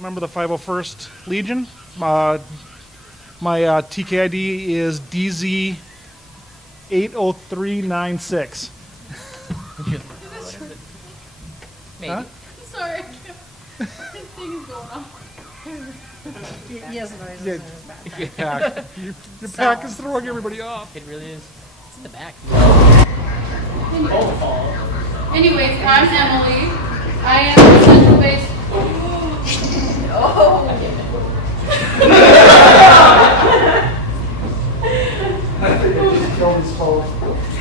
Member of the 501st Legion. My TKID is DZ80396. Maybe. Huh? Sorry. This thing is going off. Yes, noises Yeah. in his back. Yeah, your pack is throwing everybody off. It really is. It's in the back. Anyways, I'm Emily. I am the Central Base. Oh.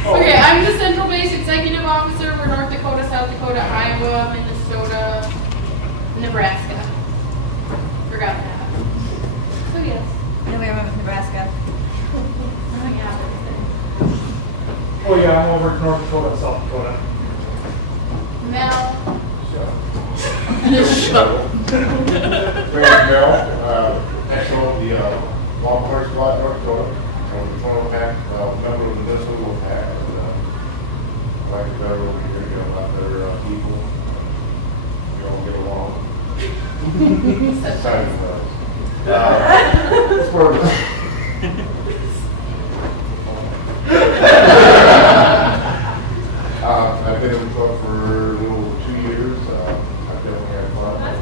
Okay, I'm the Central Base Executive Officer for North Dakota, South Dakota, Iowa, Minnesota, Nebraska. Forgot that. So yes. And we have Nebraska. Oh yeah. Oh yeah, I'm over in North Dakota and South Dakota. Mel. Greg Bell, actual of the Law Enforcement Squad, North Dakota. I'm the Toronto Pack, member of the Minnesota Pack. And, like the better over here, get a lot better people. We all get along. Exciting it's for I've been in the club for a little over 2 years. I've definitely had fun. I've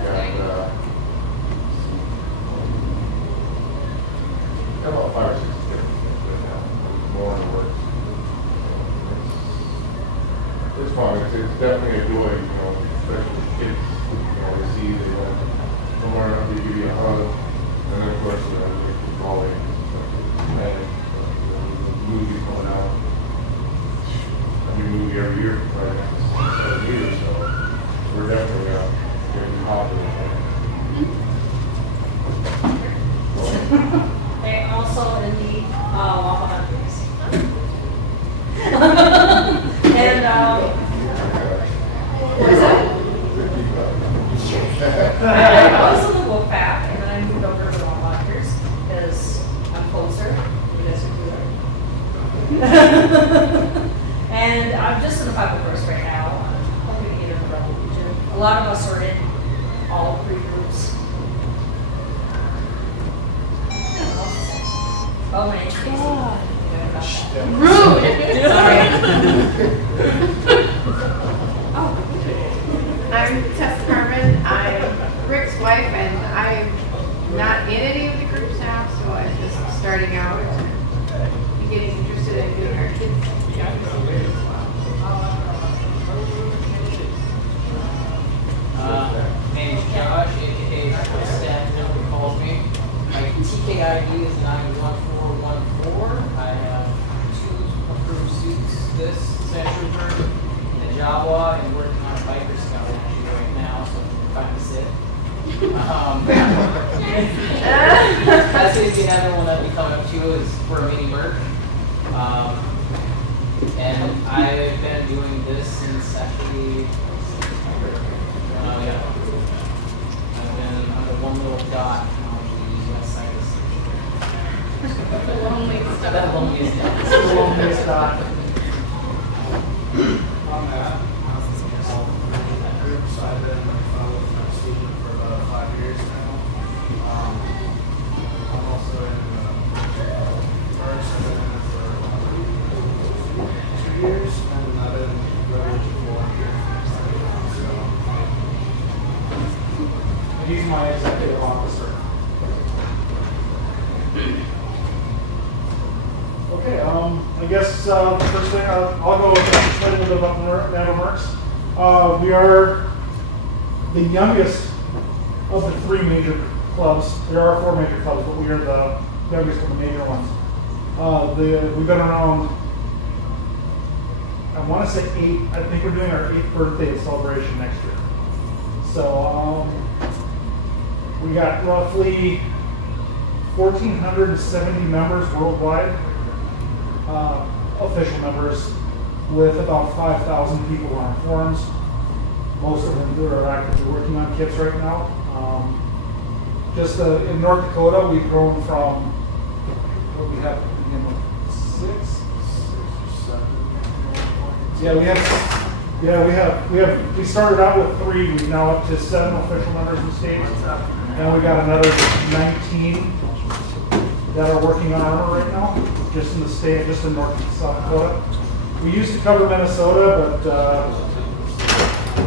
got about 5 or 6 different things right now. More in the works. It's fun. It's definitely a joy, especially with kids. They see they learn, they give you a hug, and then of course they keep all in. The movies coming out. Every movie every year for the next 7 years, so we're definitely getting popular. They also in the Waffle Hunters. And what's that? I was in the wolf pack, and then I moved over to the Waffle Hunters because I'm closer. You guys are cooler. And I'm just in the 501st right now. I'm hoping to get in the Rebel Legion. A lot of us are in all 3 groups. Oh, my Rude. Sorry. I'm Tess Carmen. I'm Rick's wife, and I'm not in any of the groups now, so I'm just starting out and getting interested in doing our kids' jobs as well. My name is Josh, aka Staff Nobody calls me. My TKID is 91414. I have 2 approved suits this century in the Jawa and working on a biker scout actually right now, so I'm trying to sit. That's the other one that we come up to is for a mini merc. And I've been doing this since actually yeah. I've been under one little dot on the west side of the city. The loneliest stuff. That loneliest dot. It's the loneliest dot. I'm Matt. I'm from that group, so I've been with my student for about 5 years now. I'm also in Mercs. I've been in it for 2 years, and I've been Revolution for 1 year. He's my executive officer. Okay, I guess first thing I'll go with explain a little bit about the Mandalorian Mercs. We are the youngest of the 3 major clubs. There are 4 major clubs, but we are the youngest of the major ones. We've been around, I want to say 8. I think we're doing our 8th birthday celebration next year. So we got roughly 1,470 members worldwide, official members, with about 5,000 people on our forums. Most of them are actively working on kits right now. Just in North Dakota, we've grown from what we have to begin with 6 or 7. We started out with 3. We're now up to 7 official members in the state. And we got another 19 that are working on armor right now, just in the state, just in North and South Dakota. We used to cover Minnesota, but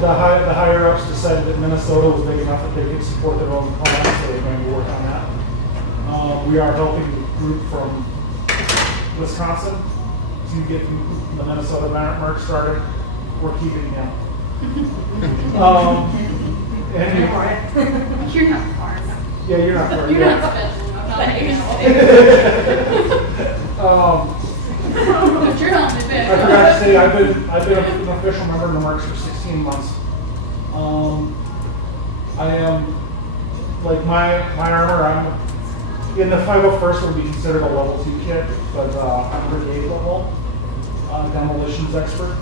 the higher ups decided that Minnesota was big enough that they could support their own clan, so they're going to work on that. We are helping the group from Wisconsin to get the Minnesota Mercs started. We're keeping them. And You're not far enough. yeah, you're not far. You're yeah. not special enough. I'll let you know. But you're helping me I forgot to say, I've been an official member of the Mercs for 16 months. I am, like my armor, I'm in the 501st would be considered a level 2 kit, but I'm brigade level, demolitions expert.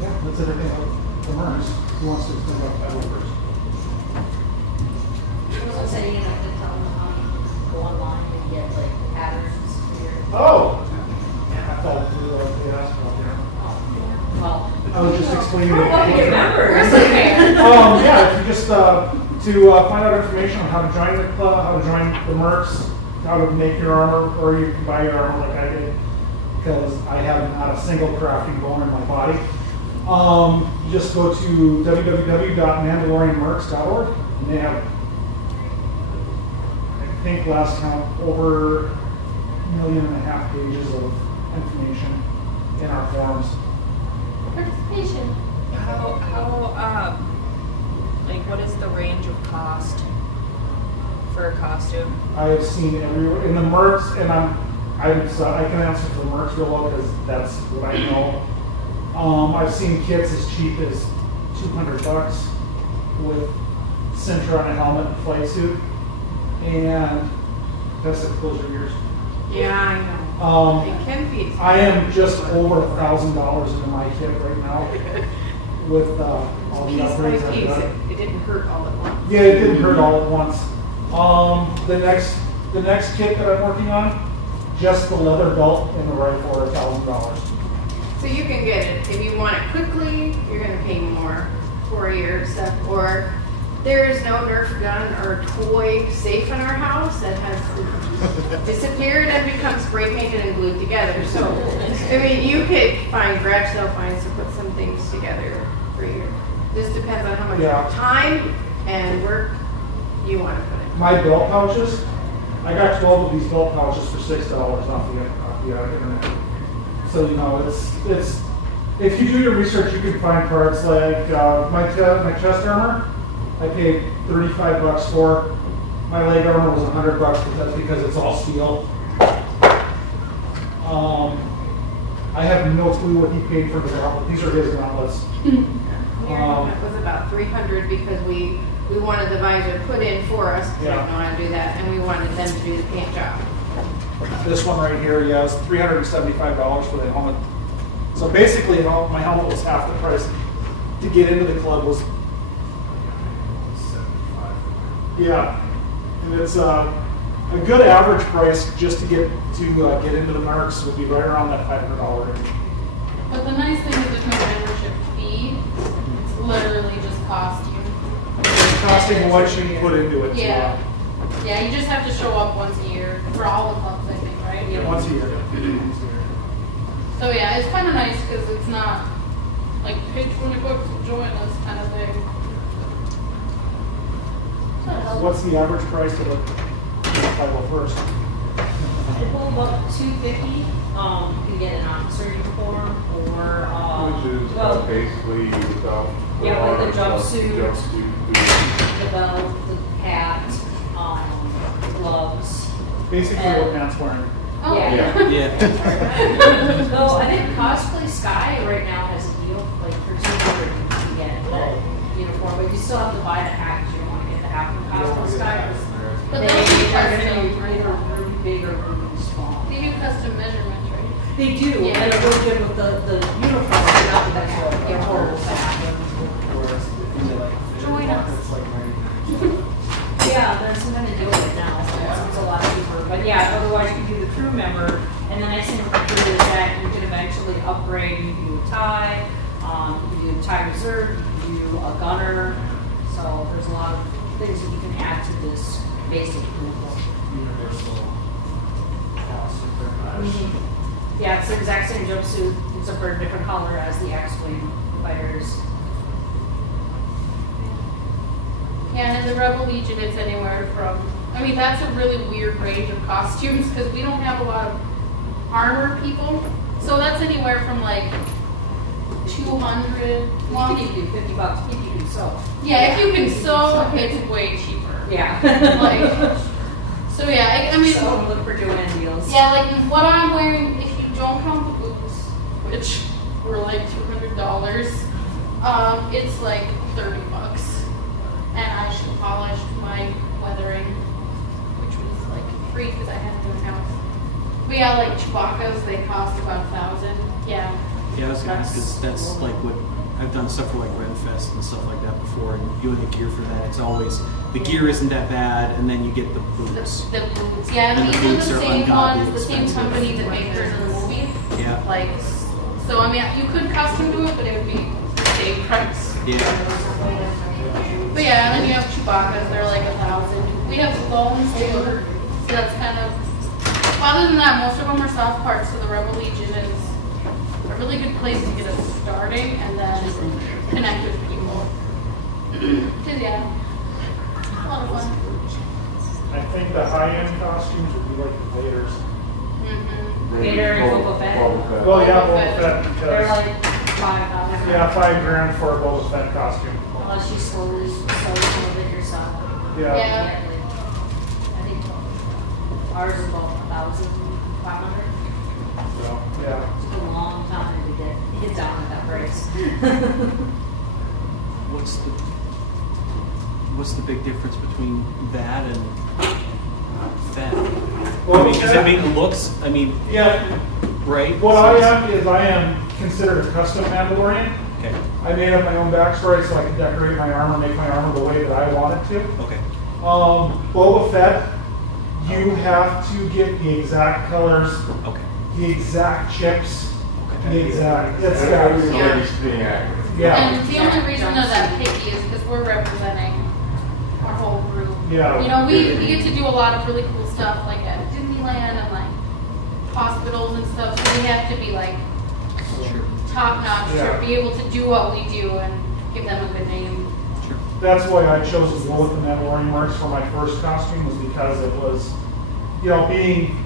Yeah, that's everything about the Mercs. Who wants to explain about 501st? I said you didn't have to tell them go online and get like patterns for your. Oh! I thought they asked about there. Well. I was just explaining. Well, you remember. Yeah, if you just to find out information on how to join the club, how to join the Mercs, how to make your armor, or you can buy your armor like I did, because I have not a single crafting bone in my body. You just go to www.mandalorianmercs.org, and they have, I think last count, over 1.5 million pages of information in our forums. Participation. Like, what is the range of cost for a costume? I have seen everywhere in the Mercs, and I can answer for Mercs real well because that's what I know. I've seen kits as cheap as $200 with Sintra on a helmet and flight suit, and that's to close your ears. Yeah, I know. It can be. I am just over $1,000 into my kit right now with all the Piece by upgrades I've piece, done. it didn't hurt all at once. Yeah, it didn't hurt all at once. The next kit that I'm working on, just the leather belt and the rifle are $1,000. So you can get it, if you want it quickly, you're gonna pay more for your stuff, or there is no Nerf gun or toy safe in our house that has disappeared and become spray painted and glued together. So, I mean, you could find garage sale finds to put some things together for you. This depends on how much Yeah. time and work you want to put in. My belt pouches, I got 12 of these belt pouches for $6 off the internet. So, you know, it's if you do your research, you can find parts like my chest armor, I paid $35 for. My leg armor was $100, but that's because it's all steel. I have no clue what he paid for the gauntlet. These are his gauntlets. Your helmet was about $300 because we wanted the visor put in for us, because we didn't know how to do that, and we wanted them to do the paint job. This one right here, yeah, is $375 for the helmet. So basically, my helmet was half the price. To get into the club was, yeah, and it's a good average price just to get into the Mercs would be right around that $500 range. But the nice thing is there's no membership fee. It's literally just cost you. It's costing what you put into it. Yeah. Yeah, you just have to show up once a year for all the clubs, I think, right? Yeah, once a year. So yeah, it's kind of nice because it's not like pay $20 to join us kind of thing. So it helps. What's the average price of the 501st? Well, about $250. You can get an officer uniform or Which is well, basically without. Yeah, like the arm, jumpsuit. the the belt, the hat, gloves. Basically what Matt's wearing. Oh, Yeah. Though I think Cosplay Sky right now has a deal, like for $200 you can get that uniform, but you still have to buy the package. You don't want to get the half from Cosplay Sky. But They those do are going to custom, be really big or really small. they do custom measurements, right? They do, Yeah. and they're really good with the uniform, not with the horrible fat. Join us. Yeah, there's something to do with it now, so it's a lot cheaper. But yeah, otherwise you can do the crew member, and the nice thing with the crew is that you can eventually upgrade. You can do a tie, you can do a tie reserve, you can do a gunner. So there's a lot of things that you can add to this basic uniform. Universal costume pretty much. Yeah, it's the exact same jumpsuit, except for a different color as the X-Wing fighters. Yeah, and in the Rebel Legion, it's anywhere from, I mean, that's a really weird range of costumes because we don't have a lot of armor people. So that's anywhere from like 200. Well, You can do $50 if you can sew. yeah, if you can sew, it's way cheaper. Yeah. Like, so yeah, I mean, So look for Joanne deals. yeah, like what I'm wearing, if you don't count the boots, which were like $200, it's like $30. And I should polish my weathering, which was like free because I had it in the house. But yeah, like Chewbacca's, they cost about $1,000. Yeah. Yeah, I was gonna ask, because that's like what, I've done stuff for like Renfest and stuff like that before, and doing the gear for that, it's always, the gear isn't that bad, and then you get the boots. The boots, yeah, And and the these boots are are the same ungodly ones, the same expensive. company that made hers in the movie. Yeah, Like, so I mean, you could custom do it, but it would be the same price. yeah. But yeah, and then you have Chewbacca's, they're like $1,000. We have Clones too, so that's kind of, well, other than that, most of them are soft parts, so the Rebel Legion is a really good place to get us starting and then connect with people. Cause yeah, a lot of fun. I think the high-end costumes would be like the Vaders. Mm-hmm. Vader and Boba Fett. Well, yeah, Boba Boba Fett. Fett, They're because, like $5,000. yeah, $5,000 for a Boba Fett costume. Unless you slowly sew some of it yourself. Yeah. Yeah. I think ours is about 1,500. So, yeah. It's been a long time to get down at that price. What's the big difference between that and Fett? Well, I mean, 'cause I mean, it looks, I mean, Yeah, right? what So I it's- am is I am considered a custom Mandalorian. Okay, I made up my own backstory so I can decorate my armor, make my armor the way that I want it to. okay. Boba Fett, you have to get the exact colors, Okay. the exact chips, Okay. the exact, it's Everything's got, already being accurate. yeah, And the only reason they're that picky is because we're representing our whole group. yeah. You know, we get to do a lot of really cool stuff like at Disneyland and like hospitals and stuff, so we have to be like top notch Yeah. to be able to do what we do and give them a good name. Sure. That's why I chose to go with the Mandalorian Mercs for my first costume, was because it was, you know, being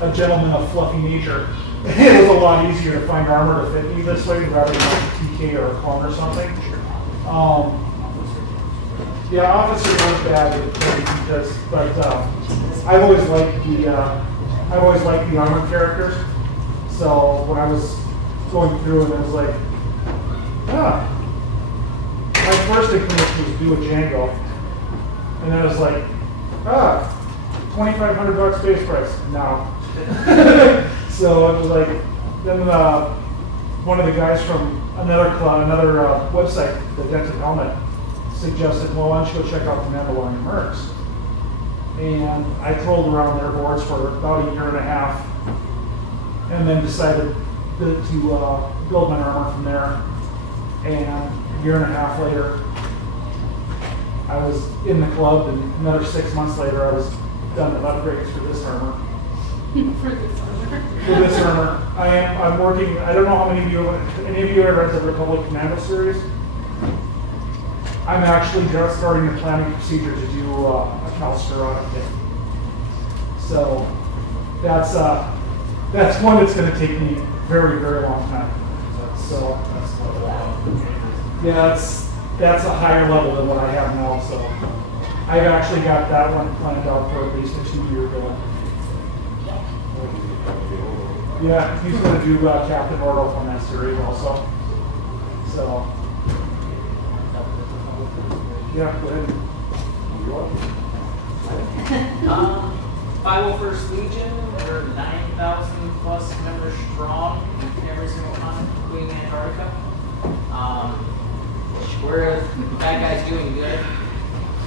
a gentleman of fluffy nature, it was a lot easier to find armor to fit me this way rather than like a TK or a clone or something. Yeah, officer was bad because, but I've always liked the armored characters. So when I was going through and I was like, my first inclination was do a Django, and then I was like, $2,500 base price. No. So it was like, then one of the guys from another club, another website, the Dented Helmet, suggested, well, why don't you go check out the Mandalorian Mercs? And I trolled around their boards for about a year and a half, and then decided to build my armor from there. And a year and a half later, I was in the club, and another 6 months later, I was done with upgrades for this armor. For this armor. For this armor, I'm working. I don't know how many of you, any of you ever read the Republic Commando series? I'm actually just starting the planning procedure to do a Calcerata kit. So that's one that's going to take me very, very long time. So yeah, that's a higher level than what I have now. So I've actually got that one planned out for at least a 2-year build. Yeah, he's going to do Captain Ordo from that series also. So yeah, go ahead. 501st Legion, we're 9,000 plus members strong in every single continent, including Antarctica. We're bad guys doing good.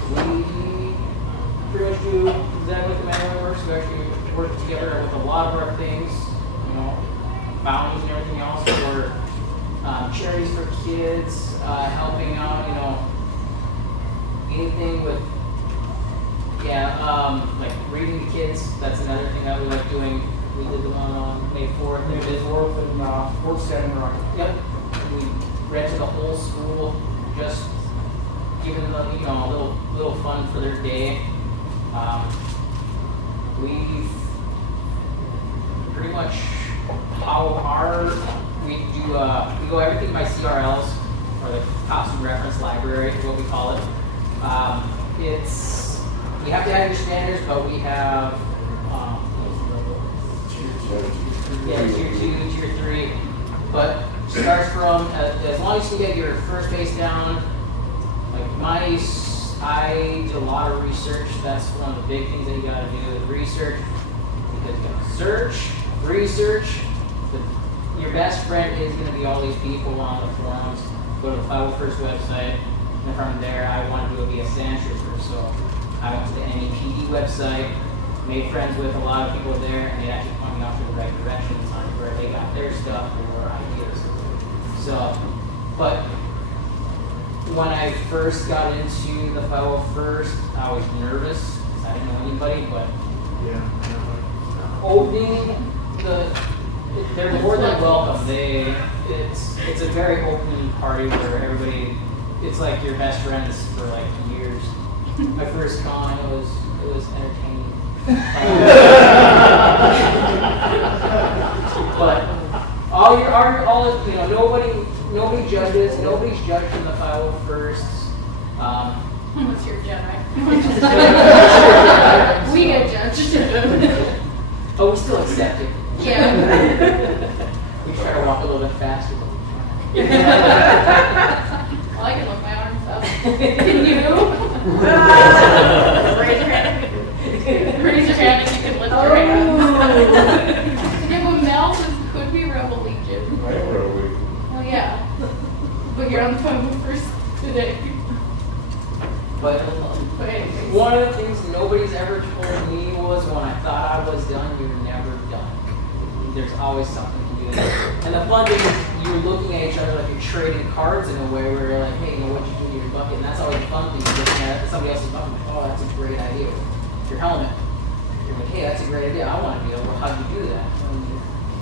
We pretty much do exactly like the Mandalorian Mercs. We actually work together with a lot of our things, you know, bounties and everything else. We're charities for kids, helping out, you know, anything with, like reading to kids. That's another thing that we like doing. We did the one on May 4th. Maybe the fourth and fourth standing rock. Yep. We rented the whole school, just giving them, you know, a little fun for their day. We've pretty much we go everything by CRLs, or the costume reference library, is what we call it. You have to have your standards, but we have tier 2, tier 3, but starts from as long as you can get your first base down. Like I did a lot of research. That's one of the big things that you got to do is research, because you got to search, research. Your best friend is going to be all these people on the forums. Go to the 501st website, and from there, I wanted to be a sand trooper, so I went to the NEPD website, made friends with a lot of people there, and they actually pointed me off to the right directions on where they got their stuff or ideas. So, but when I first got into the 501st, I was nervous because I didn't know anybody, but opening they're more than welcome. It's a very open party where everybody, it's like your best friends for like years. My first con, it was entertaining. But all you know, nobody judges. Nobody's judged from the 501st. Unless you're a Jedi. We get judged. Oh, we still accept it. Yeah. We try to walk a little bit faster. Well, I can lift my arms up. Can you? Raise your hand. Raise your hand if you can lift your hand. Yeah, but Mel could be Rebel Legion. I am really. Oh yeah. But you're on the phone first today. But anyways. one of the things nobody's ever told me was when I thought I was done, you're never done. There's always something to do. And the fun thing is you're looking at each other like you're trading cards in a way where you're like, hey, you know what you do to your bucket? And that's always the fun thing. You're looking at somebody else's bucket, like, oh, that's a great idea. Your helmet. You're like, hey, that's a great idea. I want to be able to, how do you do that? And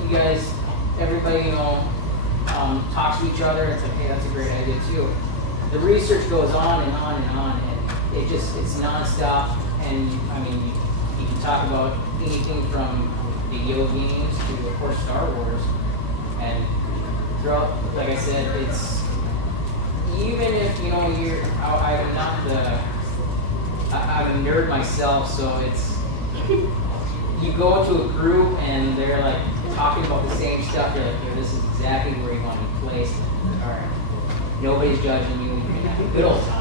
you guys, everybody, you know, talks to each other. It's like, hey, that's a great idea too. The research goes on and on and on, and it's nonstop. And I mean, you can talk about anything from video games to, of course, Star Wars. And throughout, like I said, it's even if you know I'm not I'm a nerd myself, so it's you go to a group and they're like talking about the same stuff. You're like, yeah, this is exactly where you want to be placed. All right, nobody's judging you. You can have a good old time.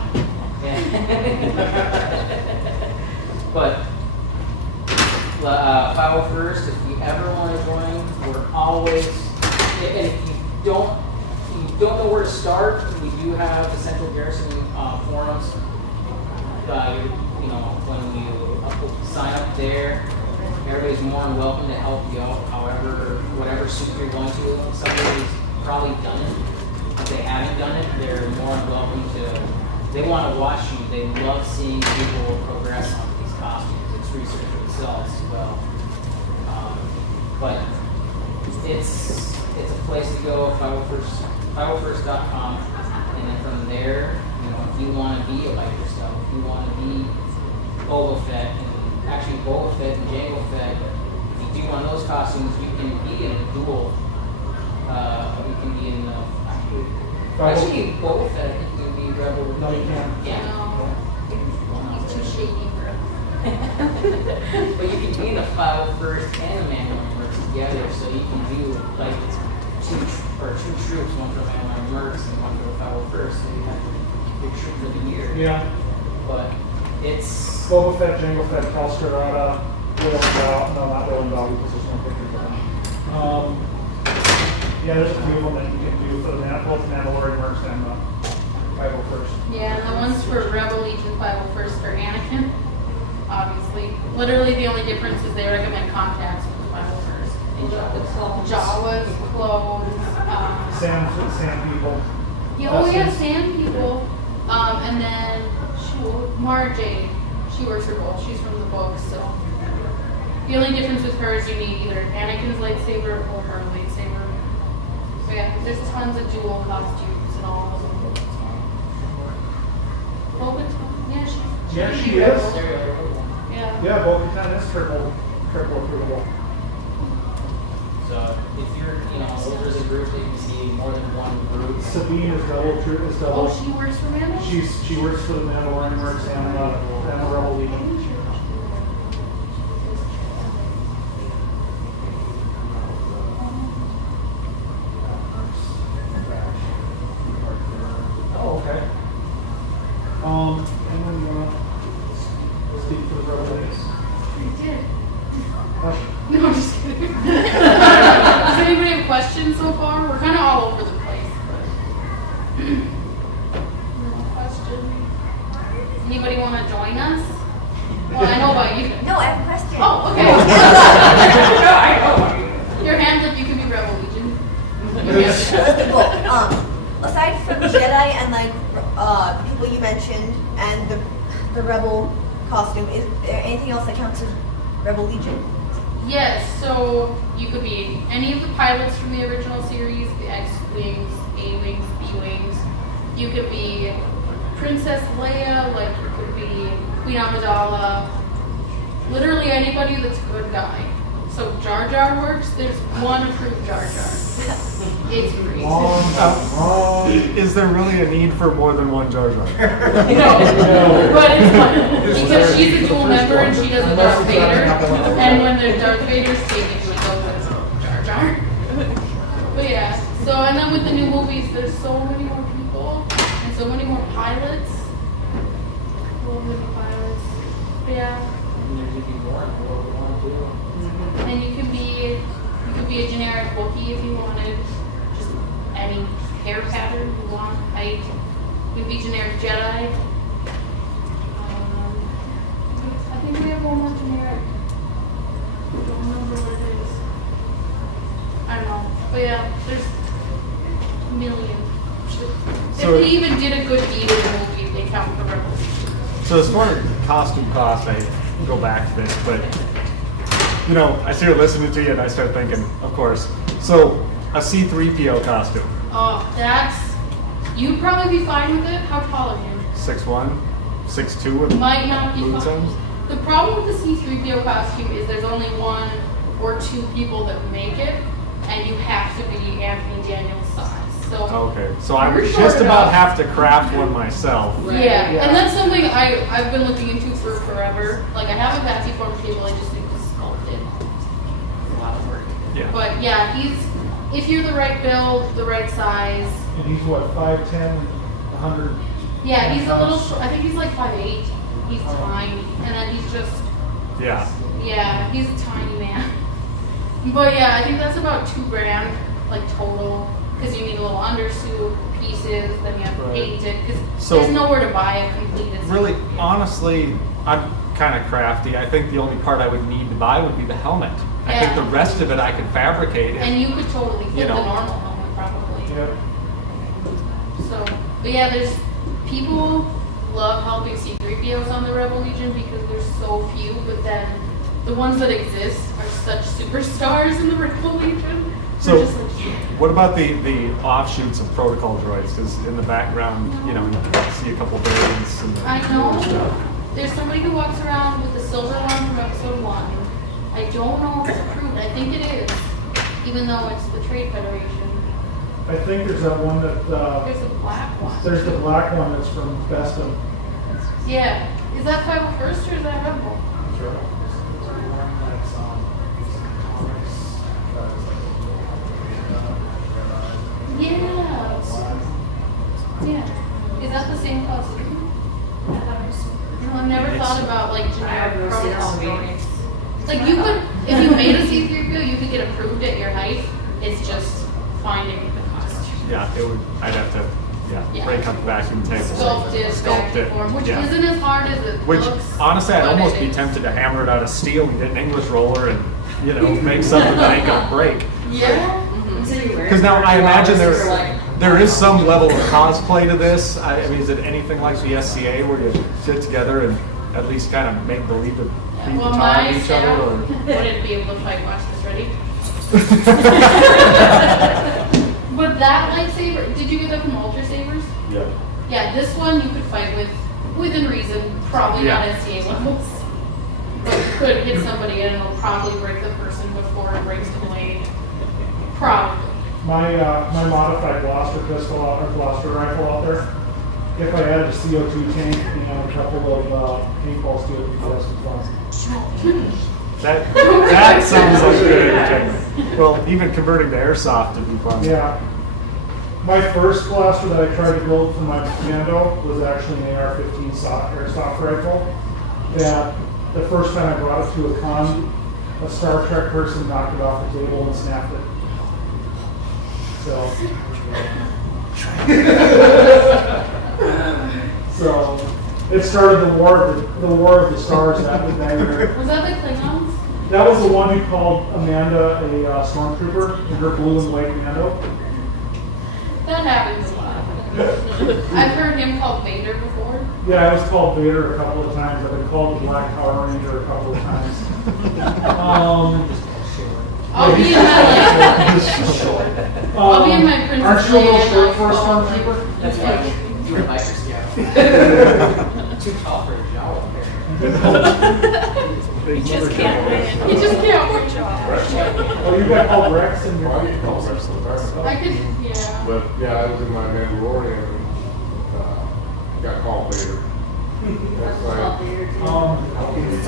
But 501st, if you ever want to join, we're always. And if you don't know where to start, we do have the Central Garrison forums. You know, when you sign up there, everybody's more than welcome to help you out. However, whatever suit you're going to, somebody's probably done it. If they haven't done it, they're more than welcome to. They want to watch you. They love seeing people progress on these costumes. It's research themselves as well. But it's a place to go, 501st.com, and then from there, you know, if you want to be a biker stuff, if you want to be Boba Fett, and actually Boba Fett and Jango Fett, if you do one of those costumes, you can be in a duel. You can be in actually Boba Fett, you can be Rebel. No, you can't. Yeah. No. He's too shady for it. But you can be in the 501st and the Mandalorian Mercs together, so you can do like two troops, one for the Mandalorian Mercs and one for the 501st, so you have your troop for the year. Yeah. But it's Boba Fett, Jango Fett, Calstrata, Will and Dog. No, not Will and Dog because there's no pictures of them. Yeah, there's a few of them that you can do for both the Mandalorian Mercs and the 501st. Yeah, and the ones for Rebel Legion 501st for Anakin, obviously. Literally the only difference is they recommend contacts with the 501st. Jawas, clones, Sand people. yeah, oh yeah, sand people. And then Mara Jade, she works for both. She's from the books, so the only difference with her is you need either Anakin's lightsaber or her lightsaber. So yeah, there's tons of dual costumes and all of them. Yeah, Yeah, she pretty is. rebel. Yeah. Yeah, Bo-Katan is triple approvable. So if you're, over the group, you can see more than one group. Sabine is double. Oh, she works for Mandalorian? She works for the Mandalorian Mercs and the Rebel Legion. Oh, okay. Anyone wanna speak for the Rebel Legion? I did. Hush. No, I'm just kidding. Does anybody have questions so far? We're kind of all over the place. But no question. Anybody want to join us? Well, I know about you. No, I have a question. Oh, okay. Your hands up. You can be Rebel Legion. Well, aside from Jedi and like people you mentioned and the Rebel costume, is there anything else that counts as Rebel Legion? Yes, so you could be any of the pilots from the original series, the X-Wings, A-Wings, B-Wings. You could be Princess Leia, like you could be Queen Amidala. Literally anybody that's a good guy. So Jar Jar works, there's one approved Jar Jar. It's crazy. Wrong. Is there really a need for more than one Jar Jar? No, but it's fun because she's a dual member and she does a Darth Vader, and when the Darth Vader's taken, she goes as Jar Jar. But yeah, so and then with the new movies, there's so many more people and so many more pilots. So many pilots. But yeah, And there could be more in what we want to do. and you could be a generic Wookiee if you wanted, just any hair pattern you want, height. You could be generic Jedi. I think we have one more generic. I don't remember what it is. I don't know. But yeah, there's millions. So- if they even did a good deed in the movie, they count the rebels. So as far as costume cost, I go back to this, but I started listening to you and I started thinking, of course. So a C-3PO costume, Oh, you'd probably be fine with it. How tall are you? 6'1", 6'2", with Might not be boots fine. on. The problem with the C-3PO costume is there's only one or two people that make it, and you have to be Anthony Daniels' size. So Okay, so I would You're just short about enough. have to craft one myself. yeah, and that's something I've been looking into for forever. Like I have a Patsy form table, I just need to sculpt it. It's a lot of work. Yeah. But yeah, if you're the right build, the right size. And he's what, 5'10", 100? Yeah, he's a little. I think he's like 5'8". He's tiny, and then he's just. Yeah. Yeah, he's a tiny man. But yeah, I think that's about $2,000, like total, because you need a little undersuit, pieces, then you have to Right. paint it, because So- there's nowhere to buy a completed. Really, honestly, I'm kind of crafty. I think the only part I would need to buy would be the helmet. I think Yeah. the rest of it I could fabricate. And you could totally fit You know. the normal helmet, probably. Yep. So, but yeah, there's people love helping C-3POs on the Rebel Legion because there's so few, but then the ones that exist are such superstars in the Rebel Legion. So- They're just like, yeah. What about the offshoots of protocol droids? Because in the background, you see a couple variants and the I know. stuff. There's somebody who walks around with the silver one from episode 1. I don't know if it's approved. I think it is, even though it's the Trade Federation. I think there's that one that, There's a black one. there's the black one that's from Boston. Yeah. Is that 501st or is that Rebel? Sure. That's comics. Yeah. Yeah. Is that the same costume? No, I've never thought about like generic protocol droids. Like you could, if you made a C-3PO, you could get approved at your height. It's just finding the costume. Yeah, I'd have to, Yeah. break up the vacuum tape. Sculpt it, vacuum form, which yeah. isn't as hard as it Which, looks. honestly, I'd but almost it be is. tempted to hammer it out of steel and get an English roller and you know, make something that ain't gonna break. Yeah. Because now I imagine there is some level of cosplay to this. I mean, is it anything like the SCA where you sit together and at least kind of make believe to beat the Well, tar my on each other? staff Or? wouldn't be able to fight. Watch this, ready? But that lightsaber, did you get that from Ultra Sabers? Yeah. Yeah, this one you could fight with within reason, probably not Yeah. SCA levels. But you could hit somebody and it'll probably break the person before it breaks the blade. Probably. My modified blaster pistol or blaster rifle out there, if I added a CO2 tank and a couple of paintballs to it, it'd be less fun. That sounds like good entertainment. Well, even converting to airsoft would be fun. Yeah. My first blaster that I tried to build for my commando was actually an AR-15 airsoft rifle. That the first time I brought it to a con, a Star Trek person knocked it off the table and snapped it. So, so it started the war of the stars that night. Was that the Klingons? That was the one who called Amanda a stormtrooper in her blue and white commando. That happens a lot. I've heard him called Vader before. Yeah, I was called Vader a couple of times. I've been called the Black Power Ranger a couple of times. I'll be in my I'll be in my Princess Aren't you a little Leia short for a nightfall, stormtrooper? That's why you were biker scout. Too tall for a jowl there. You just can't win. You just can't watch Oh, you got called Rex and Well, I get calls Rex all the time. I could, yeah. But yeah, I was in my Mandalorian and got called Vader. That's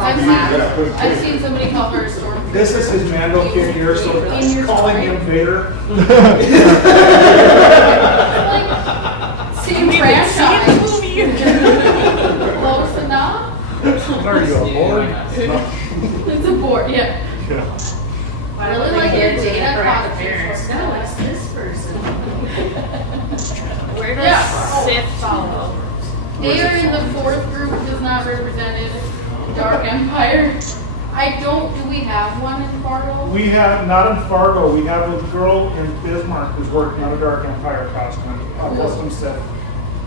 I've seen somebody call her a stormtrooper. this is his Mando kid here, so In your calling story? him Vader. Like, same franchise. Close enough. Are you on board? It's a board, yeah. Yeah. I really like your data Correct the costume. parents. No, it's this person. Where does Yeah. Sith follow? They are in the fourth group, does not represented Dark Empire. Do we have one in Fargo? We have, not in Fargo, we have a girl in Bismarck who's working on a Dark Empire costume, a custom set.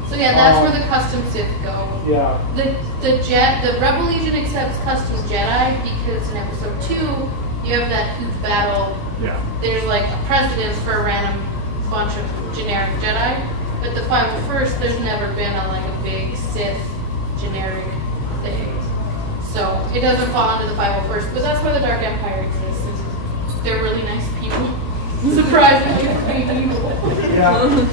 So yeah, that's where the custom Sith go. Yeah. The Rebel Legion accepts custom Jedi because in episode 2, you have that huge battle. Yeah. There's like a precedence for a random bunch of generic Jedi. But the 501st, there's never been a big Sith generic thing. So it doesn't fall under the 501st, but that's why the Dark Empire exists. They're really nice people. Surprisingly pretty people. Yeah.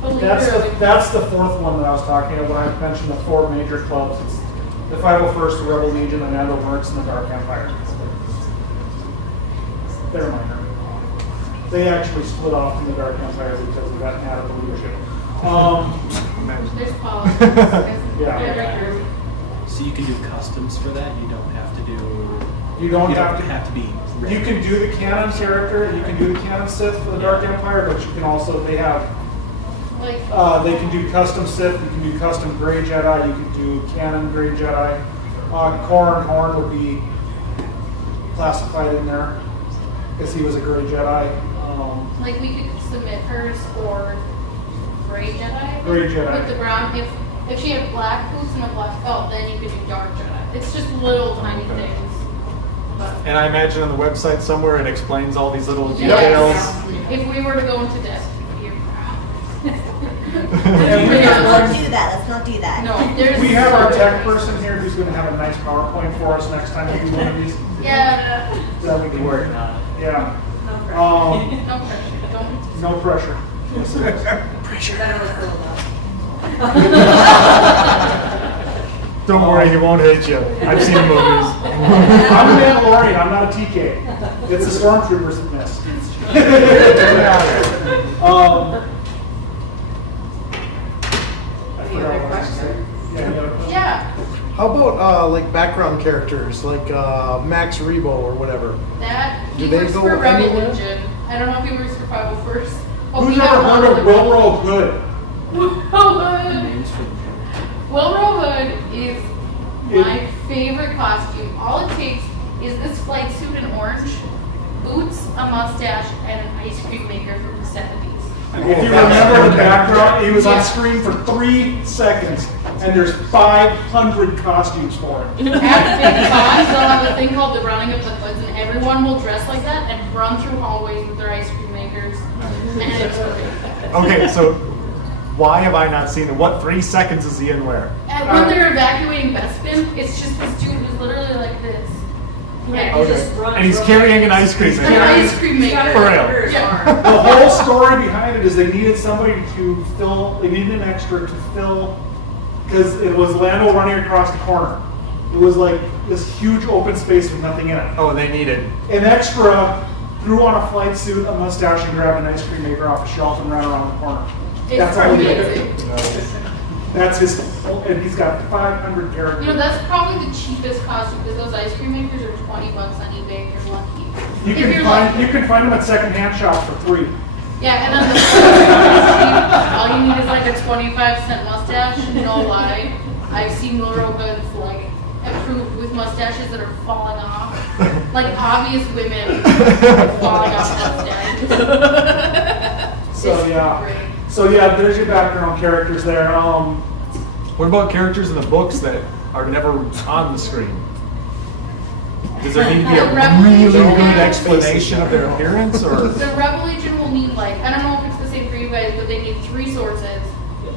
Believe That's it. the fourth one that I was talking about when I mentioned the four major clubs. It's the 501st, the Rebel Legion, the Mandalorian Mercs, and the Dark Empire. They're minor. They actually split off from the Dark Empire because of that out of leadership. There's politics. Yeah. So you can do customs for that. You don't have to do. You don't you have to be. You can do the canon character, you can do the canon Sith for the Dark Empire, but you can also, they can do custom Sith, you can do custom Grey Jedi, you can do canon Grey Jedi. Corran Horn would be classified in there, because he was a Grey Jedi. Like we could submit hers for Grey Jedi. Grey Jedi. With the brown, if she had black boots and a black belt, then you could do Dark Jedi. It's just little tiny things. But And I imagine on the website somewhere it explains all these little yes, details. if we were to go into depth, you're Let's not do that. Let's not do that. no, there's. We have our tech person here who's going to have a nice PowerPoint for us next time we do one of these. Yeah. That we can work. on it. Yeah. No pressure. Don't. No pressure. Yes, it is. Don't worry, he won't hate you. I've seen the movies. I'm a Mandalorian, I'm not a TK. It's the stormtroopers that miss. I forgot what I was gonna say. Yeah, any other questions? Yeah. How about like background characters like Max Rebo or whatever? That Do he they works go for Rebel anywhere? Legion. I don't know if he works for 501st. Oh, Who's he got ever one heard of of the- Wilro Hood? Wilro Hood. Names for the Wilro Hood is my favorite costume. All it takes is this flight suit in orange, boots, a mustache, and an ice cream maker from the 70s. If you remember the background, he was Yeah. on screen for 3 seconds, and there's 500 costumes for it. At Big Five, they'll have a thing called the running of the hoods, and everyone will dress like that and run through hallways with their ice cream makers. And it's great. Okay, so why have I not seen it? What 3 seconds is he in where? And when they're evacuating Bespin, it's just this dude who's literally like this. Yeah, And he just runs And he's from- carrying an ice cream an maker. ice cream He's got it maker. For real. under his Yeah. arm. The whole story behind it is they needed somebody to fill, they needed an extra to fill, because it was Lando running across the corner. It was like this huge open space with nothing in it. Oh, they needed. An extra threw on a flight suit, a mustache, and grabbed an ice cream maker off a shelf and ran around the corner. It's That's all he amazing. did. That's his, and he's got 500 characters. You know, that's probably the cheapest costume because those ice cream makers are $20 on eBay if you're lucky. You If can you're find lucky. you can find them at secondhand shops for $3. Yeah, and then the cheap, all you need is like a 25-cent mustache. No lie, I've seen Noro hoods like approved with mustaches that are falling off, like obvious women falling off mustaches. So It's yeah, great. so yeah, there's your background characters there. What about characters in the books that are never on the screen? Does there need to be The a Rebel really Legion. good explanation of their appearance, or? The Rebel Legion will need like, I don't know if it's the same for you guys, but they need 3 sources.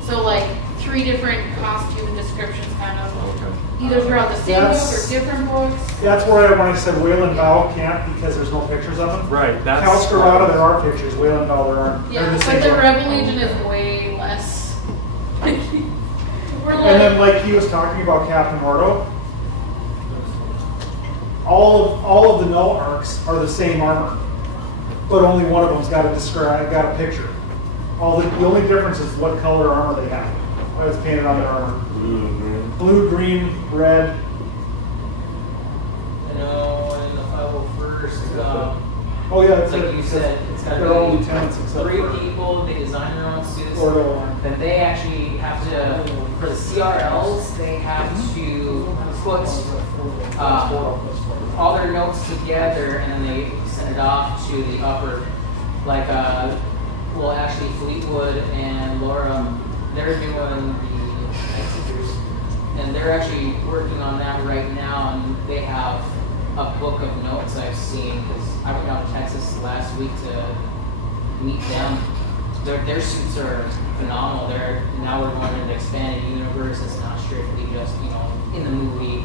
So like 3 different costume descriptions kind of. Either throughout the same book That's- or different books. That's where when I said Wayland Bow can't because there's no pictures of them. Right, that's. Cal Scarata, there are pictures. Wayland Bow, there aren't. Yeah, They're the but same the book. Rebel Legion is way less. We're And then like, like he was talking about Captain Mordo, all of the no arcs are the same armor, but only one of them's got a picture. The only difference is what color armor they have. It's painted on their armor. Blue and green. Blue, green, red. I know, in the 501st, Oh yeah, it's like you said, it's got they're all to be lieutenants except 3 for people, they design their own suits. or the one. Then they actually have to, for the CRLs, they have to put all their notes together and then they send it off to the upper, like, well, actually Fleetwood and Laura, they're doing the Executors. And they're actually working on that right now and they have a book of notes I've seen, because I went down to Texas last week to meet them. Their suits are phenomenal. Now we're going into expanded universe. It's not strictly just, in the movie.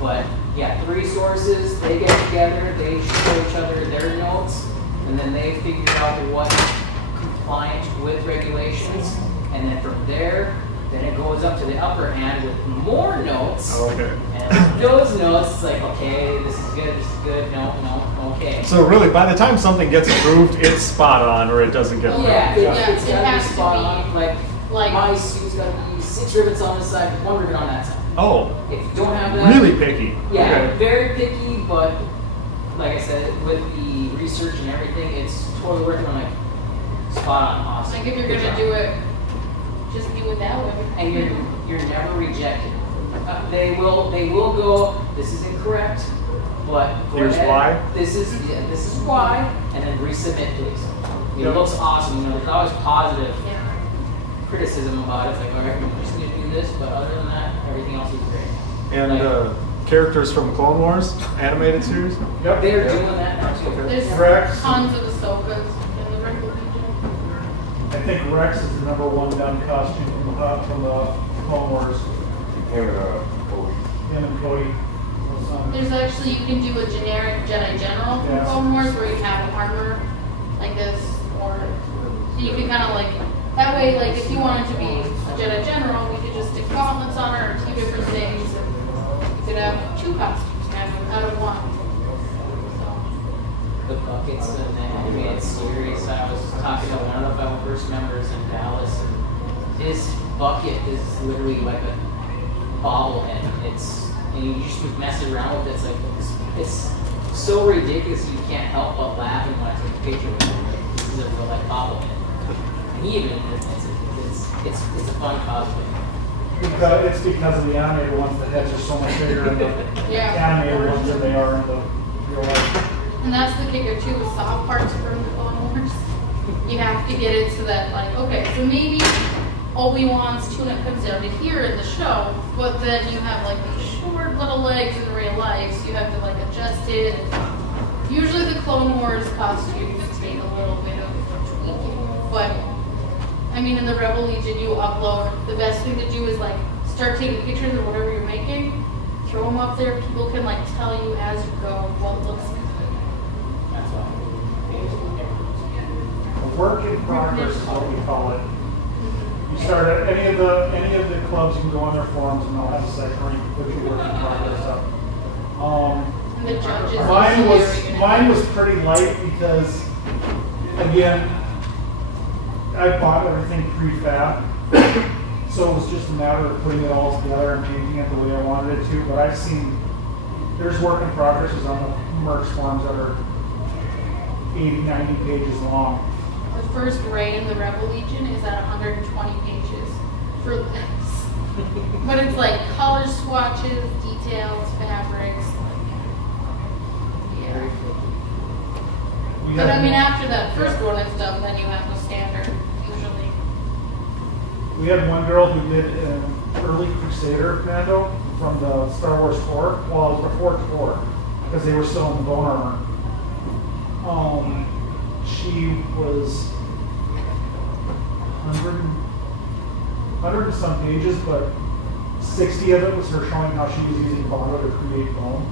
But yeah, 3 sources, they get together, they show each other their notes, and then they figure out what's compliant with regulations. And then from there, then it goes up to the upper hand with more notes. Oh, okay. And those notes, it's like, okay, this is good, no, okay. So really, by the time something gets approved, it's spot on, or it doesn't get approved. Yeah, Yeah, it's it gotta has be to spot be, on. Like my suit's gotta be 6 rivets on this side, 1 rivet on that side. Oh, If you don't have that, really picky. yeah, Okay. very picky. But like I said, with the research and everything, it's totally working on spot on, awesome. like if you're Good gonna job. do it, just do it that way. And you're never rejected. They will go, this is incorrect, but go Here's ahead. why. This is why, and then resubmit, please. It Yep. looks awesome. There's always positive Yeah. criticism about it. It's like, all right, we're just gonna do this, but other than that, everything else is great. And characters from Clone Wars animated series. Yep. They're doing that now too. There's Rex. tons of Ahsokas in the Rebel Legion. I think Rex is the #1 done costume from the Clone Wars. Him and Cody. Him and Cody. There's actually, you can do a generic Jedi General from Yeah. Clone Wars where you have armor like this, or so you can kind of like, that way, like if you wanted to be a Jedi General, we could just stick gauntlets on her or 2 different things. And you could have 2 costumes out of 1. The buckets and the animated series. I was talking to one of the 501st members in Dallas, and his bucket is literally like a bobblehead. And you just mess around with it. It's like it's so ridiculous you can't help but laugh when I take a picture with him. Like, this is a real life bobblehead. And he even admits it's a fun cosplay. It's because of the animated ones, the heads are so much bigger in the Yeah. animated ones than they are in the real life. And that's the kicker too, with soft parts from the Clone Wars. You have to get it so that, like, okay, so maybe Obi-Wan's tunic comes down to here in the show, but then you have like these short little legs in real life, so you have to like adjust it. Usually the Clone Wars costumes take a little bit of tweaking, but I mean, in the Rebel Legion, you upload. The best thing to do is like start taking pictures of whatever you're making, throw them up there. People can like tell you as you go what looks good. A work in progress is what we call it. You start at any of the clubs, you can go on their forums and they'll have a section where you can put your work in progress up. And the judges. Mine was pretty light because, again, I bought everything prefab, so it was just a matter of putting it all together and painting it the way I wanted it to. But I've seen there's work in progresses on the Mercs forums that are 80, 90 pages long. The first raid in the Rebel Legion is at 120 pages for this. But it's like color swatches, details, fabrics. Yeah. But I mean, after that first one is done, then you have the standard, usually. We had one girl who did an early Crusader Mando from the Star Wars 4. Well, it was before 4, because they were still in the bone armor. She was 100 and some pages, but 60 of it was her showing how she was using Bono to create bone.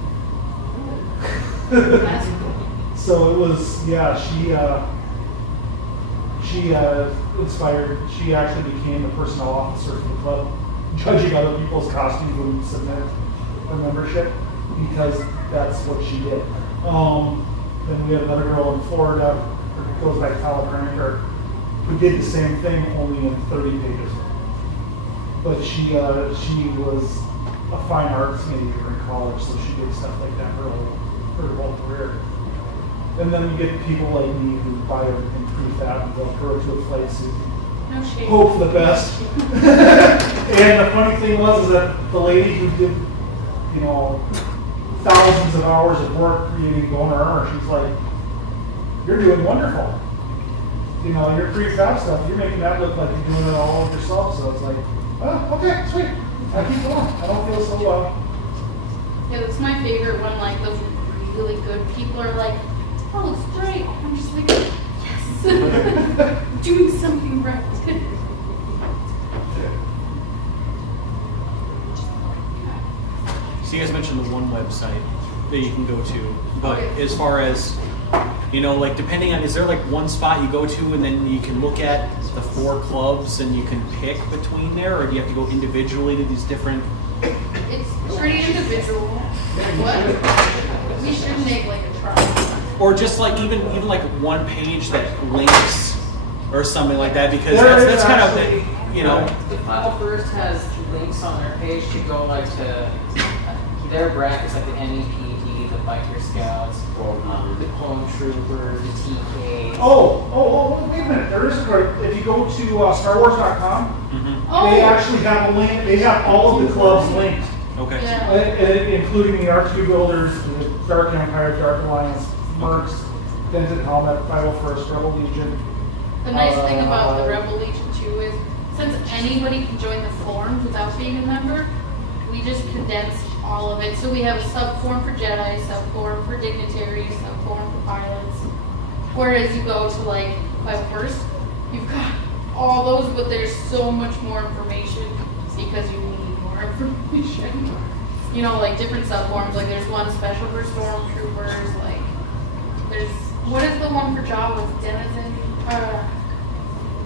That's cool. So it was, yeah, she inspired, she actually became the personnel officer for the club, judging other people's costumes when we submit for membership, because that's what she did. Then we had another girl in Florida, who goes by Calibrander, who did the same thing, only in 30 pages. But she was a fine arts major in college, so she did stuff like that her whole career. And then you get people like me who buy everything prefab and they'll throw it to a flight suit. No shame. Hope for the best. And the funny thing was is that the lady who did, thousands of hours of work creating bone armor, she's like, "You're doing wonderful. Your prefab stuff, you're making that look like you're doing it all yourself." So it's like, oh, okay, sweet. I keep going. I don't feel so well. Yeah, that's my favorite when like those really good people are like, "Oh, looks great." I'm just like, yes, doing something right. So you guys mentioned the one website that you can go to, but Okay. as far as, like depending on, is there like one spot you go to and then you can look at the 4 clubs and you can pick between there, or do you have to go individually to these different? It's pretty individual. What? We should make like a trial. Or just like even like one page that links or something like that, because There is that's kind actually- of, The File First has links on their page to go like to their brackets, like the NEPD, the Biker Scouts, the Clone Troopers, the TK. Oh, wait a minute. There is a card. If you go to StarWars.com, they actually have a link. They have all of the clubs linked, okay. Yeah. including the R2 Builders, the Dark Empire, Dark Alliance, Mercs, Dented Helmet, 501st, Rebel Legion. The nice thing about the Rebel Legion too is, since anybody can join the forums without being a member, we just condensed all of it. So we have a sub-forum for Jedi, sub-forum for dignitaries, sub-forum for pilots. Whereas you go to like First, you've got all those, but there's so much more information because you need more information. Like different sub-forums, like there's one special for stormtroopers, like there's, what is the one for Jawas? Denizen?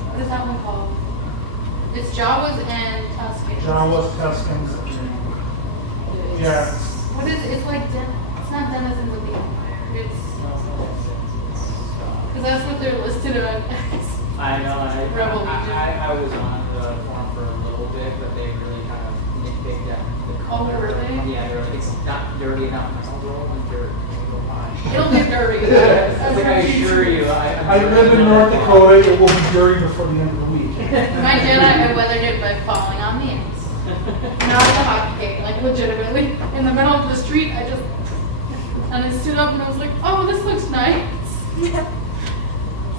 What is that one called? It's Jawas and Tuskens. Jawas, Tuskens, yeah. What is it? It's like, it's not Denizens of the Empire. It's, because that's what they're listed on as. I know, Rebel Legion. I was on the forum for a little bit, but they really kind of nitpicked at the color. Oh, were they? Yeah, they're like, it's not dirty enough. I'm like, oh, roll in dirt. Go fine. It'll get dirty. I was like, I assure you. I live in North Dakota. It will be dirty before the end of the week. My Jedi, I weathered it by falling on the ice. not the hockey game, like legitimately. In the middle of the street, and I stood up and I was like, oh, this looks nice.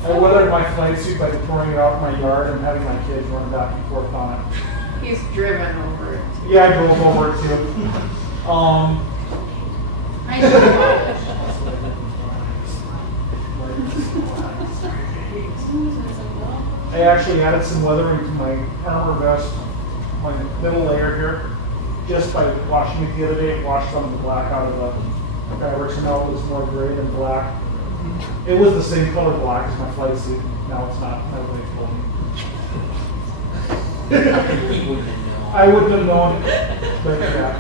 I weathered my flight suit by pouring it out in my yard and having my kids run back and forth on it. He's driven over it. Yeah, I drove over it too. I should have bought it. I actually added some weathering to my armor vest, my middle layer here, just by washing it the other day. Washed some of the black out of the fabric, so now it was more gray than black. It was the same color black as my flight suit. Now it's not. Nobody told me. I wouldn't have known, but yeah.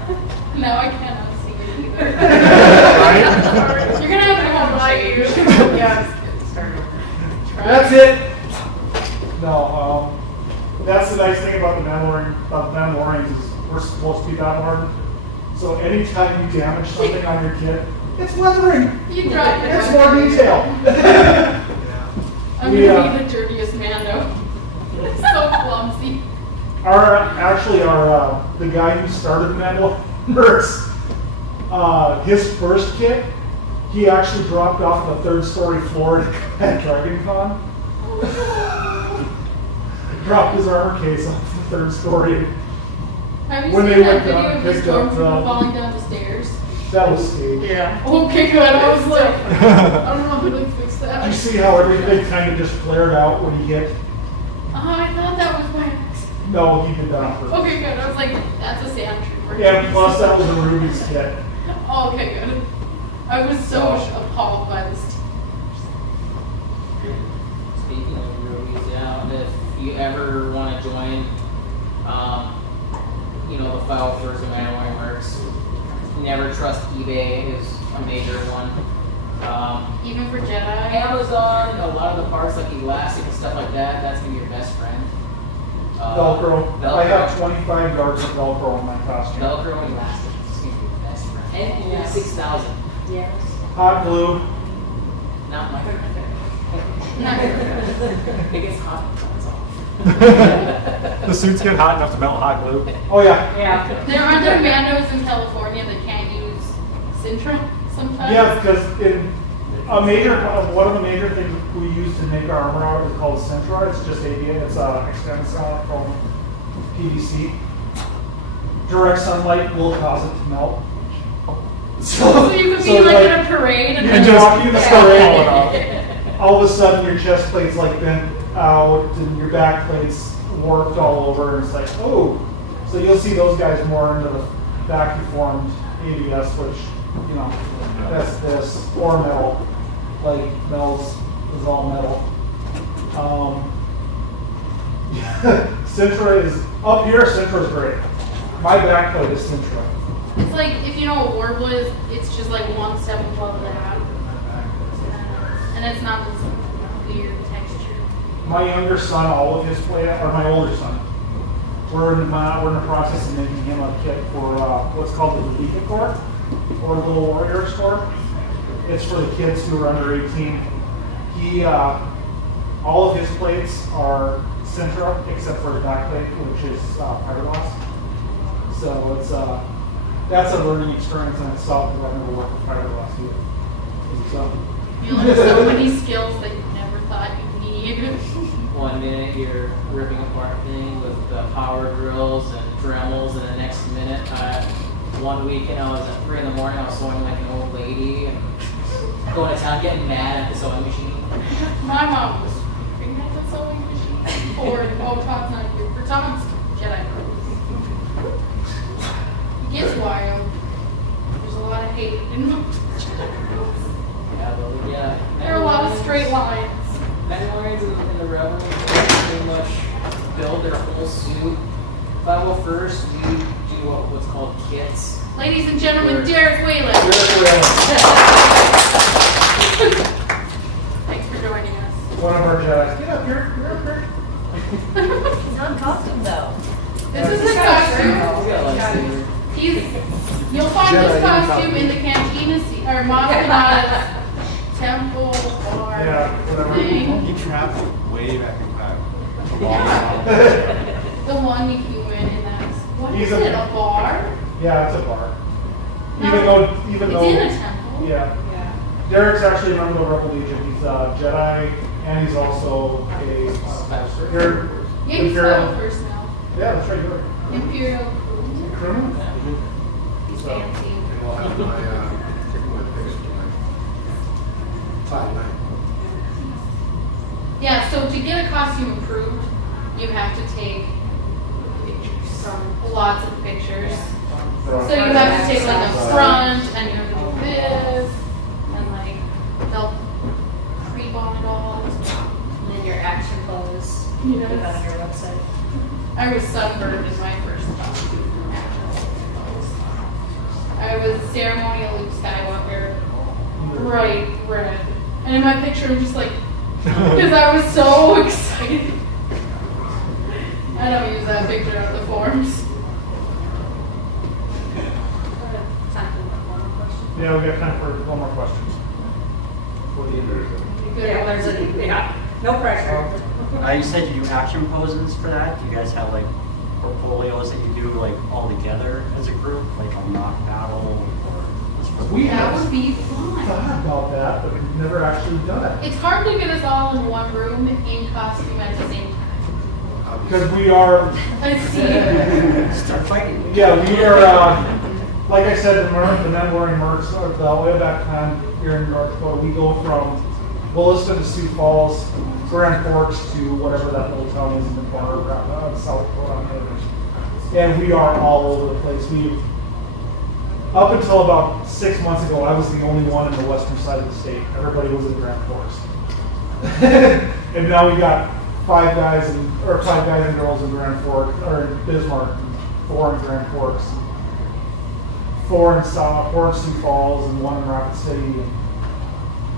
Now I cannot see it either. Right? You're gonna have to help my ears. Yeah, start over. That's it. No, that's the nice thing about the Mandalorians is we're supposed to be that hardened. So anytime you damage something on your kit, it's weathering. You drive it. It's more detail. I'm gonna be the dirtiest Mando. It's so clumsy. The guy who started Mandalorian Mercs, his first kit, he actually dropped off the third story floor at Dragon Con. Dropped his armor case off the third story. Have you When seen they that went video down, of the picked up stormtrooper the- falling down the stairs? That was staged. Yeah. Okay, good. I was like, I don't know how to fix Did you that. see how everything kind of just flared out when he hit? Oh, I thought that was by accident. No, he did that on purpose. Okay, good. I was like, that's a sand trooper. Yeah, plus that was a Ruby's kit. Oh, okay, good. I was so appalled by this. Speaking of rubies, yeah, if you ever want to join, the file for the Mandalorian Mercs, never trust eBay is a major one. Even for Jedi. Amazon, a lot of the parts like elastic and stuff like that, that's gonna be your best friend. Velcro. I have 25 yards of Velcro in my costume. Velcro and elastic is gonna be your best friend. And you get 6,000. Yes. Hot glue. Not my favorite. It gets hot and comes off. The suits get hot enough to melt hot glue. Oh yeah. Yeah. There are other Mandos in California that can't use Sintra sometimes. Yeah, because one of the major things we use to make our armor out is called Sintra. It's just ABA. It's extensile from PVC. Direct sunlight will cause it to melt. So you could be like in a parade and You then can walk in the parade. Falling off. All of a sudden your chest plate's like bent out and your back plate's warped all over, and it's like, oh. So you'll see those guys more into the vacuum formed ABS, which, that's this, or metal. Like Mel's is all metal. Sintra is, up here, Sintra's great. My back plate is Sintra. it's like, if you know what Warble is, it's just like 1/7 of that. And it's not this weird texture. My younger son, all of his plate, or my older son, we're in the process of making him a kit for what's called the Belika Corps, or Little Warriors Corps. It's for the kids who are under 18. All of his plates are Sintra, except for his back plate, which is fiberglass. So that's a learning experience in itself, because I've never worked with fiberglass either. So. You learn so many skills that you never thought you needed. One minute you're ripping apart things with power drills and Dremels, and the next minute, one weekend I was at 3 in the morning, I was sewing like an old lady and going to town getting mad at the sewing machine. My mom was screaming at the sewing machine. Tom's not here. For Tom's Jedi Pro. It gets wild. There's a lot of hate involved. Yeah, but yeah. There are a lot of straight lines. Mandalorians in the Rebels pretty much build their whole suit. If I go first, we do what's called kits. Ladies and gentlemen, Derek Whalen. Thanks for joining us. One of our Jedi's. Get up here. Get up here. He's not in costume though. This is his costume. He's got a lightsaber. You'll find Jedi this costume costume. in the cantina, or Maz Kanata's temple bar Yeah, whatever. thing. He traveled way back in time. The one you went in that What He's is it, a bar? Yeah, it's a bar. No, Even it's though. in a temple. Yeah. Yeah. Derek's actually a member of the Rebel Legion. He's a Jedi, and he's also a you're Yeah, he's Imperial. got first now. Yeah, that's right. You're Imperial. criminal. He's So- fancy. And we'll have my, taking my picture tonight. Tie night. Yeah, so to get a costume approved, you have to take pictures. Lots of pictures. So you have to take like a front, and you have to do this, and like, they'll pre-bond it all. And then your action pose, you put that on your website. I was sunburned in my first costume. I was ceremonial Luke Skywalker, bright red. And in my picture, I'm just like, because I was so excited. I don't use that picture on the forms. Time for one more question. Yeah, we got time for one more question. For the Yeah, there's a, yeah, no pressure. You said you do action poses for that. Do you guys have like portfolios that you do like all together as a group, like a mock battle or just for We That have would be fun. thought about that, but we've never actually done it. It's hard to get us all in one room in costume at the same time. Because we are, I see. start fighting? yeah, we are, like I said, the Mandalorian Mercs, the way back time here in North Dakota, we go from Williston to Sioux Falls, Grand Forks to whatever that little town is in the corner of South Dakota. And we are all over the place. Up until about 6 months ago, I was the only one in the western side of the state. Everybody was in Grand Forks. And now we got five guys and girls in Grand Forks, or in Bismarck, and 4 in Grand Forks, 4 in Sioux Falls, and 1 in Rapid City. And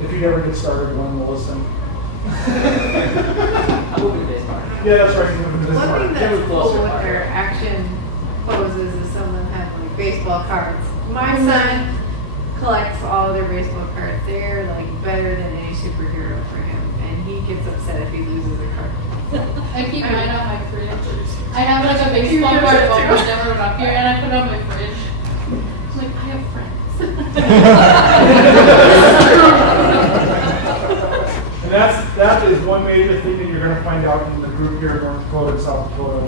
if you ever get started, 1 in Williston. I'm moving to Bismarck. Yeah, that's right. You're moving to One Bismarck. thing that's Get cool closer, with Mike. their action poses is some of them have like baseball cards. My son collects all of their baseball cards. They're like better than any superhero for him, and he gets upset if he loses a card. I keep mine on my fridge. I have like a baseball card book I've never been up here, and I put it on my fridge. I'm like, I have friends. And that is one major thing that you're going to find out in the group here in North Dakota, South Dakota,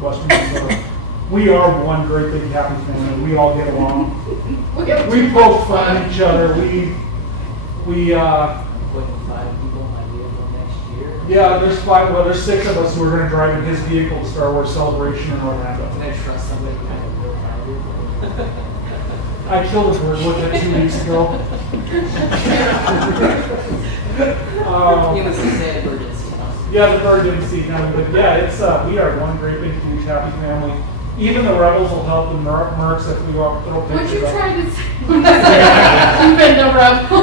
Western Minnesota. We are one great big happy family. We all get along. We poke fun at each other. Putting 5 people in my vehicle next year. Yeah, there's 5. Well, there's 6 of us who are going to drive in his vehicle to Star Wars Celebration in Orlando. Can I trust somebody kind of real value? I killed a bird with it 2 weeks ago. He was a sad emergency. Yeah, the bird didn't see him, but yeah, it's we are one great big huge happy family. Even the rebels will help the Mercs if we go up throw Would pictures you up. try to say you've been the rebel?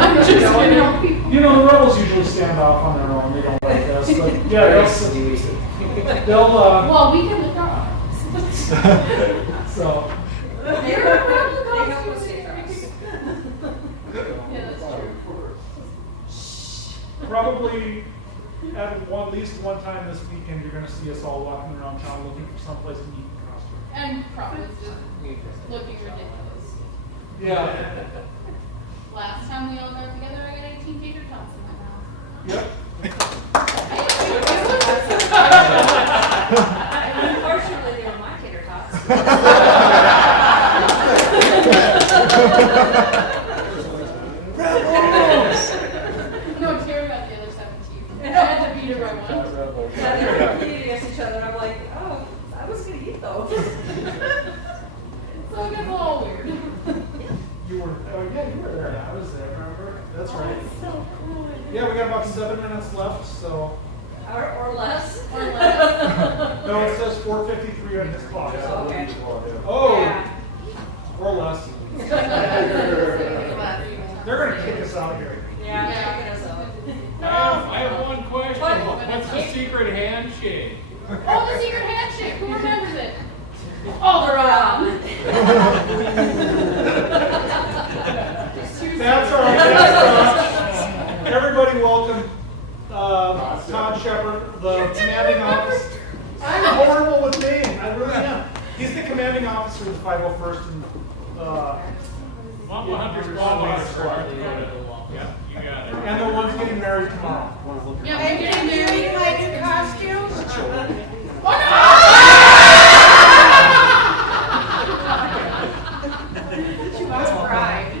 I'm just kidding. You know, the rebels usually stand off on their own. They don't like us, but yeah, they'll Well, we can look up. so. You're a rebel They help costume. us get across. Yeah, that's true. Probably at least one time this weekend, you're going to see us all walking around town looking for someplace to meet in costume. And probably just looking ridiculous. Yeah. Last time we all got together, I got 18 tater tots in my mouth. Yep. Unfortunately, they were my tater tots. No, Terry got the other 17. I had to beat her by one. Yeah, they were competing against each other, and I'm like, oh, I was gonna eat those. So it gets a little weird. You were, yeah, you were there. I was there, remember? That's right. So cool. Yeah, we got about 7 minutes left, so. Or less. Or less. No, it says 4:53 on his clock. Okay. Oh, Yeah. or less. They're gonna kick us out of here. Yeah, Yeah. checking us out. I have one question. What? What's the secret handshake? Oh, the secret handshake. Who remembers it? All around. That's all right. That's all right. Everybody welcome Todd Shepard, the commanding officer. I'm horrible with names. I really am. He's the commanding officer of the 501st and Mama Hunter's North Dakota. Yeah, you got it. and the one's getting married tomorrow. Yeah, we're getting married. my new costume? That's right.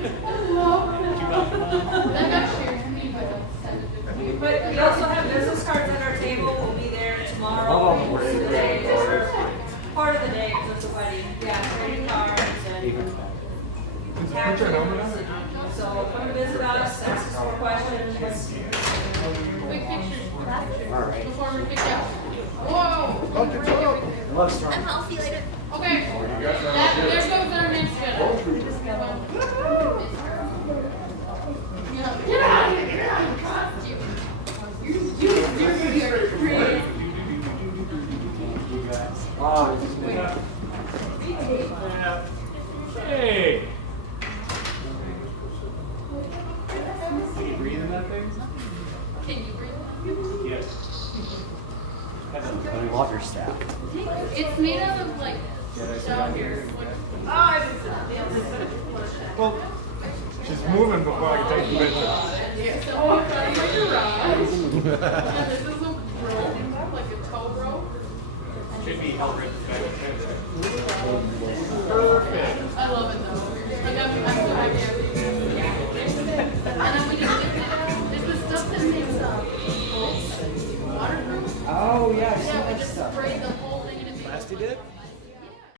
That got shared to me, but don't send it to me. But we also have business cards at our table, we'll be there tomorrow, today, or part of the day, because it's a wedding. Yeah, trading cards and taxes. So come visit us, ask us more questions. Quick pictures. Before we pick up. Whoa. I'll see you later. Okay. There goes our next Jedi. Get out of here. Get out of costume. You're great. Hey. Can you breathe in that thing? Can you breathe? Yes. I love your staff. It's made out of like shell here. Well, she's moving before I can take the picture. Oh, it's like a garage. Yeah, this is a rope, like a tow rope. Should be held right back. I love it though. Like I'm so happy.